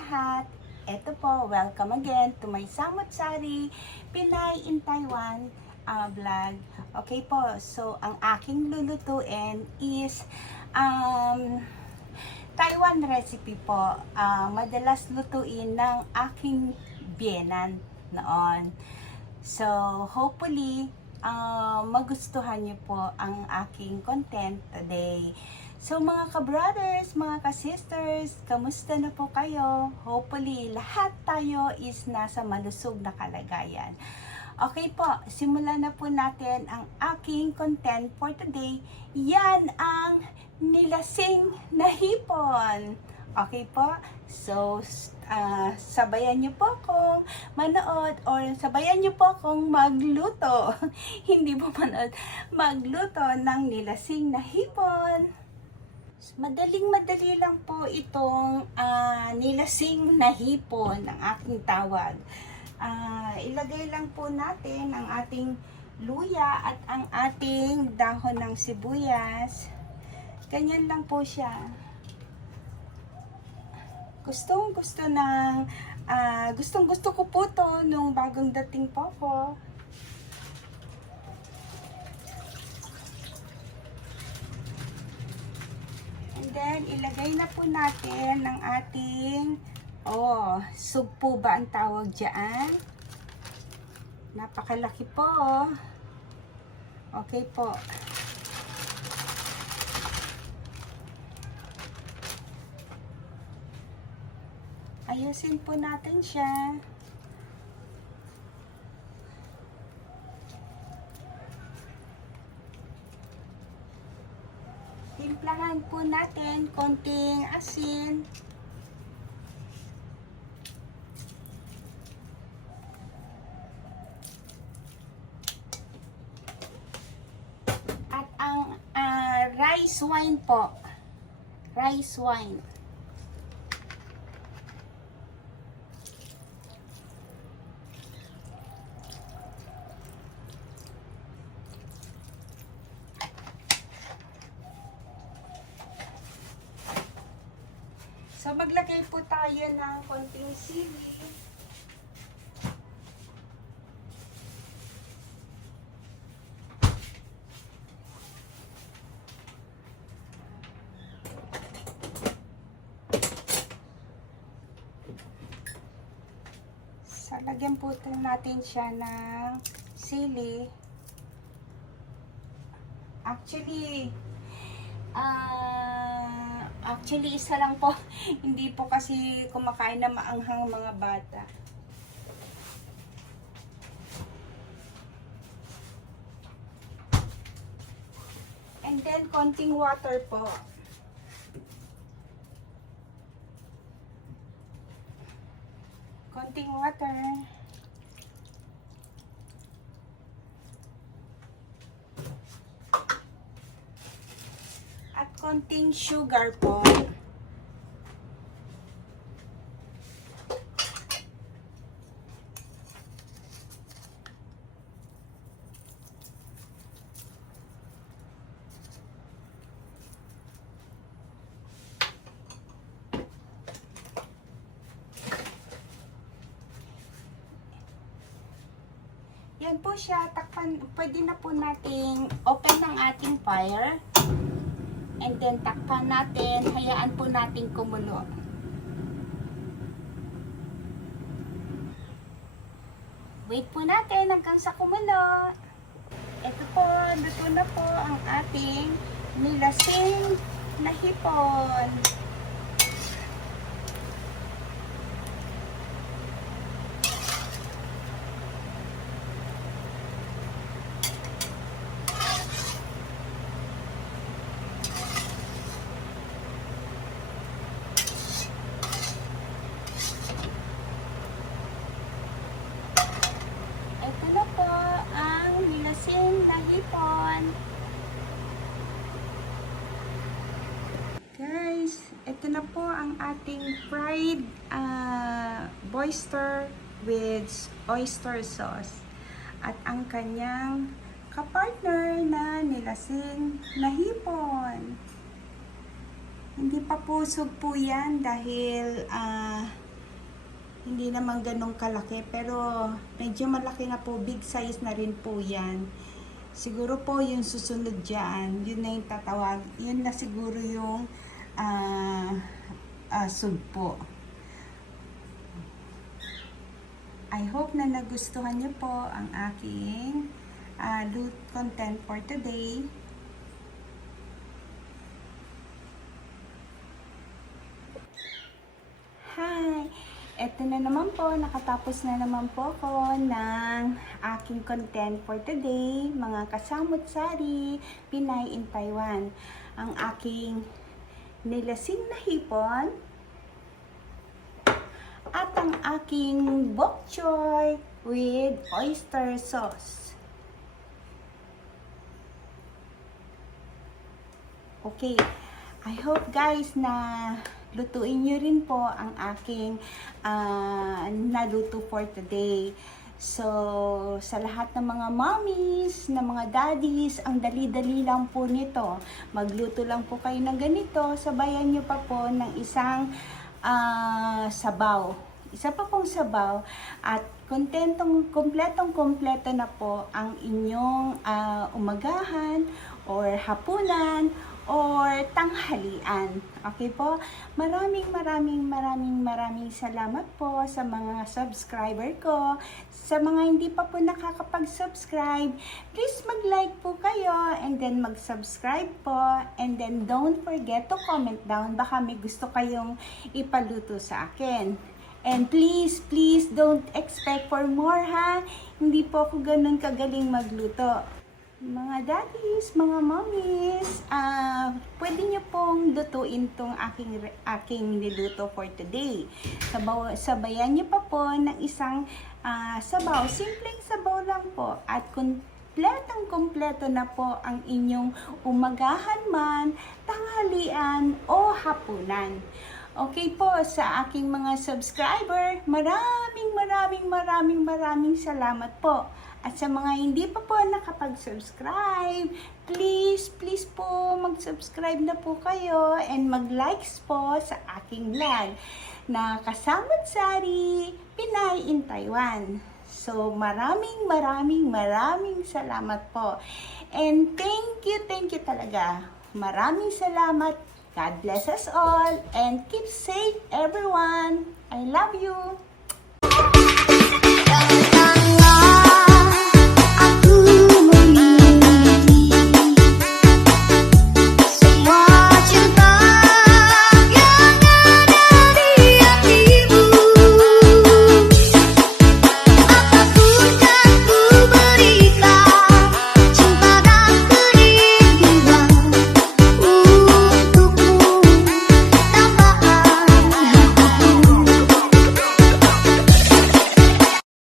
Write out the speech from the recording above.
lahat. Eto po, welcome again to my Samut Sari Pinay in Taiwan vlog. Okay po, so ang aking lulutuin is Taiwan recipe po. Madalas lutuin ng aking biyenan noon. So, hopefully, magustuhan niyo po ang aking content today. So mga ka-brothers, mga ka-sisters, kamusta na po kayo? Hopefully, lahat tayo is nasa malusog na kalagayan. Okay po, simulan na po natin ang aking content for today. Yan ang nilasing na hipon. Okay po? So, sabayan niyo po akong manood or sabayan niyo po akong magluto. Hindi po manood, magluto ng nilasing na hipon. Madaling-madali lang po itong nilasing na hipon ng aking tawag. Ilagay lang po natin ang ating luya at ang ating dahon ng sibuyas. Ganyan lang po siya. Gustong-gusto ko po to nung bagong dating po ko. And then, ilagay na po natin ang ating, sugpo ba ang tawag dyan? Napakalaki po. Okay po. Ayusin po natin siya. Timplahan po natin konting asin. At ang rice wine po. Rice wine. So, maglagay po tayo ng konting sili. So, lagyan po natin siya ng sili. Actually, isa lang po. Hindi po kasi kumakain na maanghang mga bata. And then, konting water po. Konting water. At konting sugar po. Yan po siya, takpan, pwede na po nating open ng ating fire. And then takpan natin, hayaan po natin kumulo. Wait po natin hanggang sa kumulo. Ito po, luto na po ang ating nilasing na hipon. Ito na po ang nilasing na hipon. Guys, ito na po ang ating fried oyster with oyster sauce. At ang kanyang kapartner na nilasing na hipon. Hindi pa pusog po yan dahil Hindi naman ganun kalaki, pero medyo malaki na po, big size na rin po yan. Siguro po yung susunod dyan, yun na yung tatawag, yun na siguro yung sugpo. I hope na nagustuhan niyo po ang aking loot content for today. Hi! Eto na naman po, nakatapos na naman po ako ng aking content for today, mga kasamut-sari, Pinay in Taiwan. Ang aking nilasing na hipon, at ang aking bok choy with oyster sauce. Okay, I hope guys na lutuin nyo rin po ang aking naluto for today. So, sa lahat ng mga mommies, ng mga daddies, ang dali-dali lang po nito. Magluto lang po kayo ng ganito, sabayan nyo pa po ng isang sabaw. Isa pa pong sabaw at kompletong-kompleto na po ang inyong umagahan or hapunan or tanghalian. Okay po? Maraming salamat po sa mga subscriber ko. Sa mga hindi pa po nakakapag-subscribe, please mag-like po kayo and then mag-subscribe po and then don't forget to comment down. Baka may gusto kayong ipaluto sa akin. And please don't expect for more ha. Hindi po ako ganun kagaling magluto. Mga daddies, mga mommies, pwede nyo pong lutuin tong aking niluto for today. Sabayan nyo pa po ng isang sabaw. Simpleng sabaw lang po. At kompletong-kompleto na po ang inyong umagahan man, tanghalian o hapunan. Okay po, sa aking mga subscriber, maraming salamat po. At sa mga hindi pa po nakapag-subscribe, please po mag-subscribe na po kayo and mag-likes po sa aking vlog na Kasamut-Sari, Pinay in Taiwan. So, maraming salamat po. And thank you talaga. Maraming salamat. God bless us all and keep safe everyone. I love you.